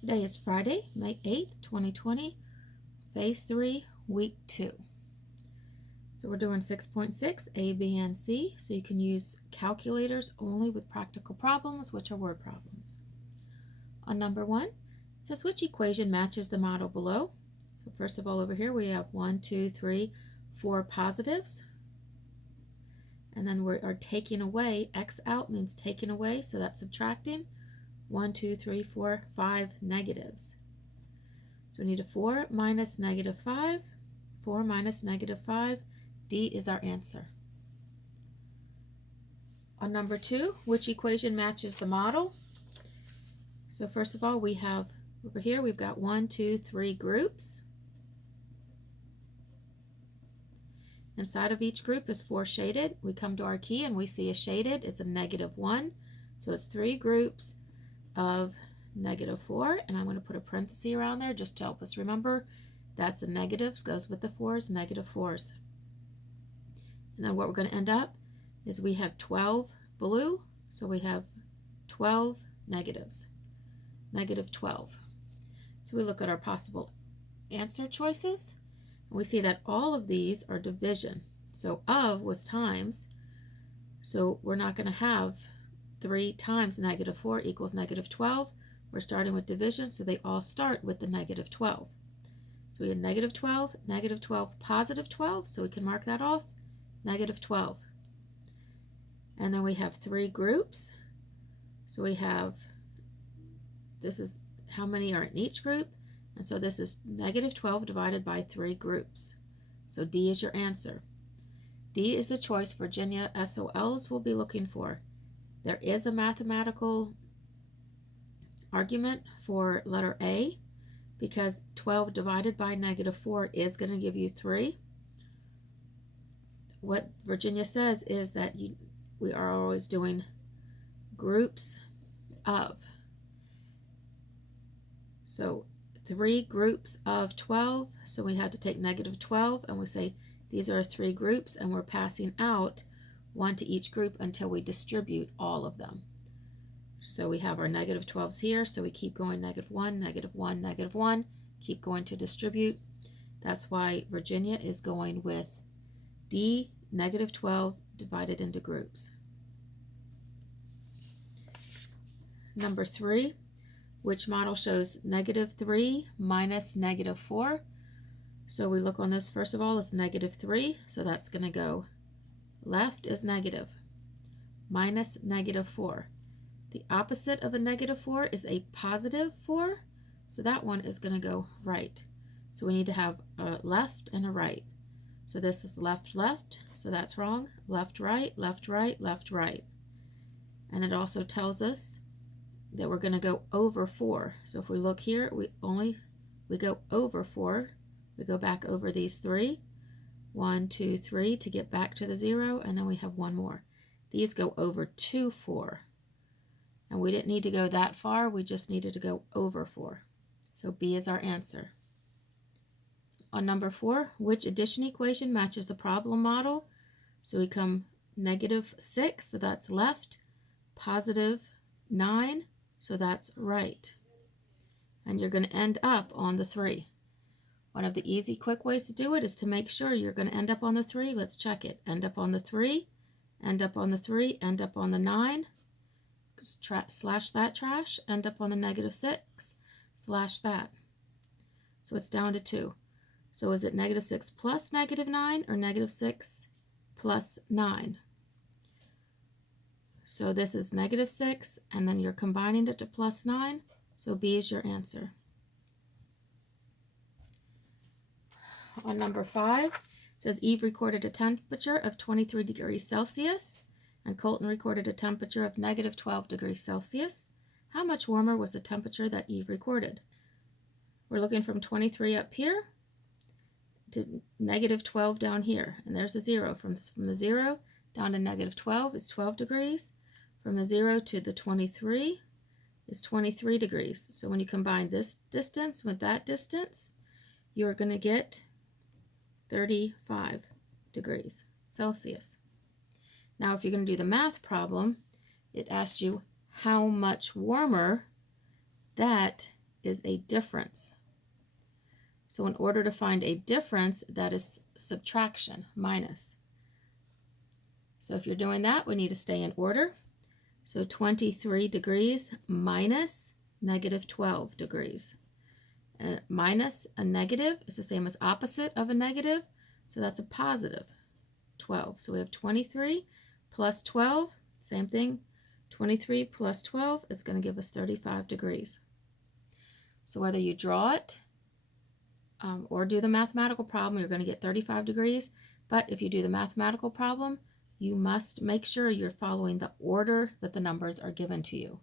Today is Friday, May 8th, 2020, Phase 3, Week 2. So we're doing 6.6, A, B, and C, so you can use calculators only with practical problems, which are word problems. On number 1, it says which equation matches the model below? So first of all, over here we have 1, 2, 3, 4 positives. And then we are taking away, X out means taking away, so that's subtracting. 1, 2, 3, 4, 5 negatives. So we need a 4 minus negative 5. 4 minus negative 5. D is our answer. On number 2, which equation matches the model? So first of all, we have over here, we've got 1, 2, 3 groups. Inside of each group is 4 shaded. We come to our key and we see a shaded is a -1. So it's 3 groups of -4, and I'm going to put a parenthesis around there just to help us remember that's a negatives, goes with the 4s, -4s. And then what we're going to end up is we have 12 blue, so we have 12 negatives, -12. So we look at our possible answer choices, and we see that all of these are division. So of was times, so we're not going to have 3 times -4 equals -12. We're starting with division, so they all start with the -12. So we have -12, -12, +12, so we can mark that off, -12. And then we have 3 groups. So we have, this is how many are in each group, and so this is -12 divided by 3 groups. So D is your answer. D is the choice Virginia SOLs will be looking for. There is a mathematical argument for letter A because 12 divided by -4 is going to give you 3. What Virginia says is that we are always doing groups of. So 3 groups of 12, so we have to take -12 and we say these are 3 groups and we're passing out 1 to each group until we distribute all of them. So we have our -12s here, so we keep going -1, -1, -1, keep going to distribute. That's why Virginia is going with D, -12 divided into groups. Number 3, which model shows -3 minus -4? So we look on this first of all as -3, so that's going to go left is negative, minus -4. The opposite of a -4 is a +4, so that one is going to go right. So we need to have a left and a right. So this is left, left, so that's wrong. Left, right, left, right, left, right. And it also tells us that we're going to go over 4. So if we look here, we go over 4. We go back over these 3. 1, 2, 3 to get back to the 0, and then we have 1 more. These go over to 4. And we didn't need to go that far, we just needed to go over 4. So B is our answer. On number 4, which addition equation matches the problem model? So we come -6, so that's left, +9, so that's right. And you're going to end up on the 3. One of the easy, quick ways to do it is to make sure you're going to end up on the 3. Let's check it. End up on the 3, end up on the 3, end up on the 9, slash that trash, end up on the -6, slash that. So it's down to 2. So is it -6 plus -9 or -6 plus 9? So this is -6, and then you're combining it to +9, so B is your answer. On number 5, it says Eve recorded a temperature of 23 degrees Celsius and Colton recorded a temperature of -12 degrees Celsius. How much warmer was the temperature that Eve recorded? We're looking from 23 up here to -12 down here, and there's a 0. From the 0 down to -12 is 12 degrees. From the 0 to the 23 is 23 degrees. So when you combine this distance with that distance, you're going to get 35 degrees Celsius. Now, if you're going to do the math problem, it asked you how much warmer that is a difference. So in order to find a difference, that is subtraction, minus. So if you're doing that, we need to stay in order. So 23 degrees minus negative 12 degrees. And minus a negative is the same as opposite of a negative, so that's a positive 12. So we have 23 plus 12, same thing, 23 plus 12 is going to give us 35 degrees. So whether you draw it or do the mathematical problem, you're going to get 35 degrees. But if you do the mathematical problem, you must make sure you're following the order that the numbers are given to you,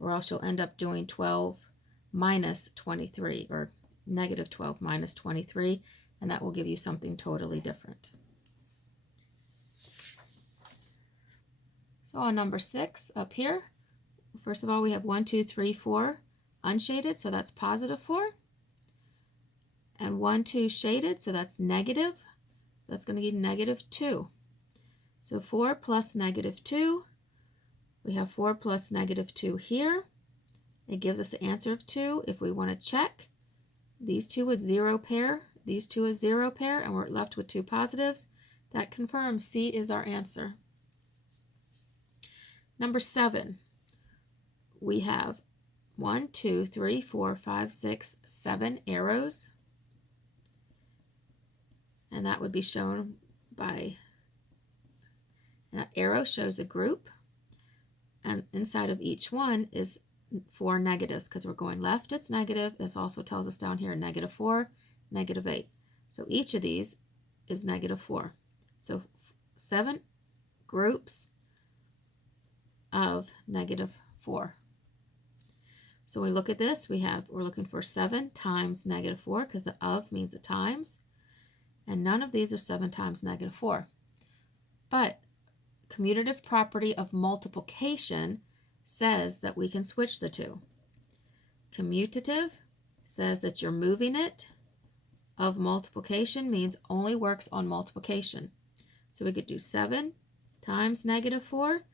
or else you'll end up doing 12 minus 23, or negative 12 minus 23, and that will give you something totally different. So on number 6 up here, first of all, we have 1, 2, 3, 4 unshaded, so that's positive 4. And 1, 2 shaded, so that's negative. That's going to give negative 2. So 4 plus negative 2, we have 4 plus negative 2 here. It gives us an answer of 2. If we want to check, these two with 0 pair, these two is 0 pair, and we're left with 2 positives. That confirms C is our answer. Number 7, we have 1, 2, 3, 4, 5, 6, 7 arrows. And that would be shown by, that arrow shows a group. And inside of each one is 4 negatives, because we're going left, it's negative. This also tells us down here negative 4, negative 8. So each of these is negative 4. So 7 groups of negative 4. So we look at this, we're looking for 7 times negative 4, because the of means a times. And none of these are 7 times negative 4. But commutative property of multiplication says that we can switch the two. Commutative says that you're moving it. Of multiplication means only works on multiplication. So we could do 7 times negative 4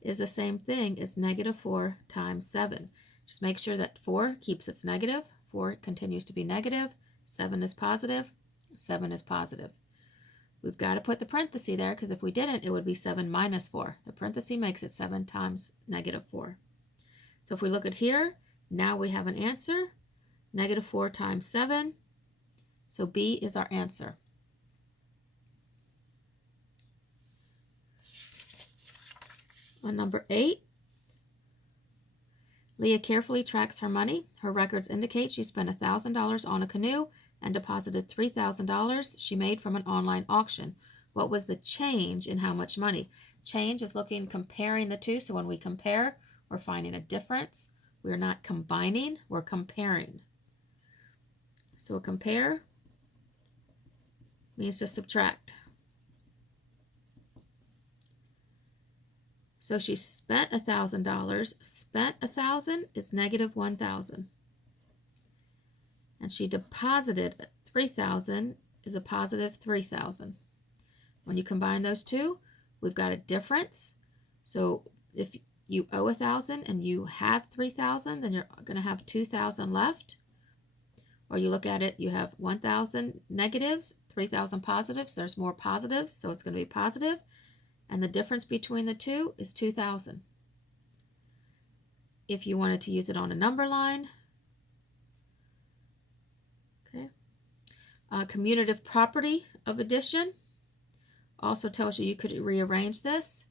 is the same thing as negative 4 times 7. Just make sure that 4 keeps its negative, 4 continues to be negative, 7 is positive, 7 is positive. We've got to put the parenthesis there, because if we didn't, it would be 7 minus 4. The parenthesis makes it 7 times negative 4. So if we look at here, now we have an answer, negative 4 times 7. So B is our answer. On number 8, Leah carefully tracks her money. Her records indicate she spent $1,000 on a canoe and deposited $3,000 she made from an online auction. What was the change in how much money? Change is comparing the two. So when we compare, we're finding a difference. We're not combining, we're comparing. So compare means to subtract. So she spent $1,000. Spent 1,000 is negative 1,000. And she deposited 3,000 is a positive 3,000. When you combine those two, we've got a difference. So if you owe 1,000 and you have 3,000, then you're going to have 2,000 left. Or you look at it, you have 1,000 negatives, 3,000 positives. There's more positives, so it's going to be positive. And the difference between the two is 2,000. If you wanted to use it on a number line, okay. Commutative property of addition also tells you could rearrange this.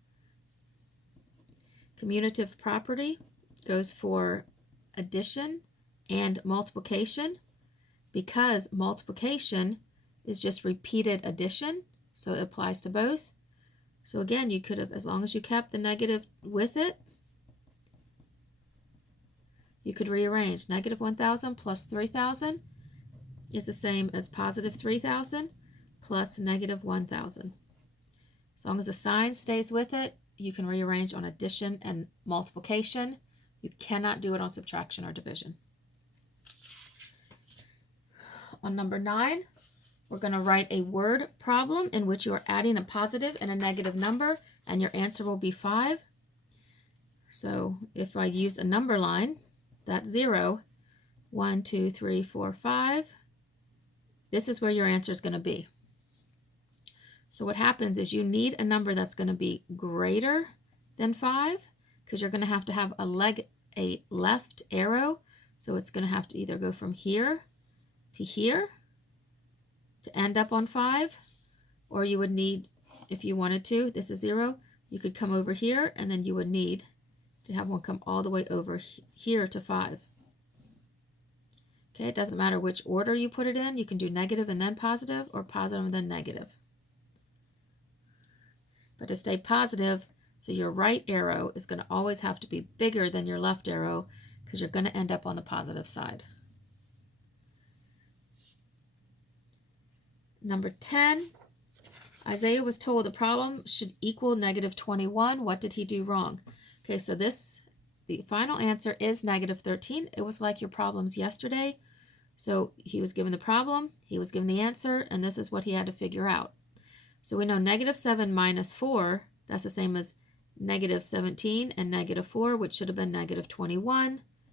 Commutative property goes for addition and multiplication, because multiplication is just repeated addition, so it applies to both. So again, you could have, as long as you kept the negative with it, you could rearrange. Negative 1,000 plus 3,000 is the same as positive 3,000 plus negative 1,000. As long as the sign stays with it, you can rearrange on addition and multiplication. You cannot do it on subtraction or division. On number 9, we're going to write a word problem in which you are adding a positive and a negative number, and your answer will be 5. So if I use a number line, that's 0. 1, 2, 3, 4, 5. This is where your answer is going to be. So what happens is you need a number that's going to be greater than 5, because you're going to have a left arrow. So it's going to have to either go from here to here to end up on 5, or you would need, if you wanted to, this is 0, you could come over here, and then you would need to have one come all the way over here to 5. Okay, it doesn't matter which order you put it in. You can do negative and then positive, or positive and then negative. But to stay positive, so your right arrow is going to always have to be bigger than your left arrow, because you're going to end up on the positive side. Number 10, Isaiah was told the problem should equal negative 21. What did he do wrong? Okay, so the final answer is negative 13. It was like your problems yesterday. So he was given the problem, he was given the answer, and this is what he had to figure out. So we know negative 7 minus 4, that's the same as negative 17 and negative 4, which should have been negative 21.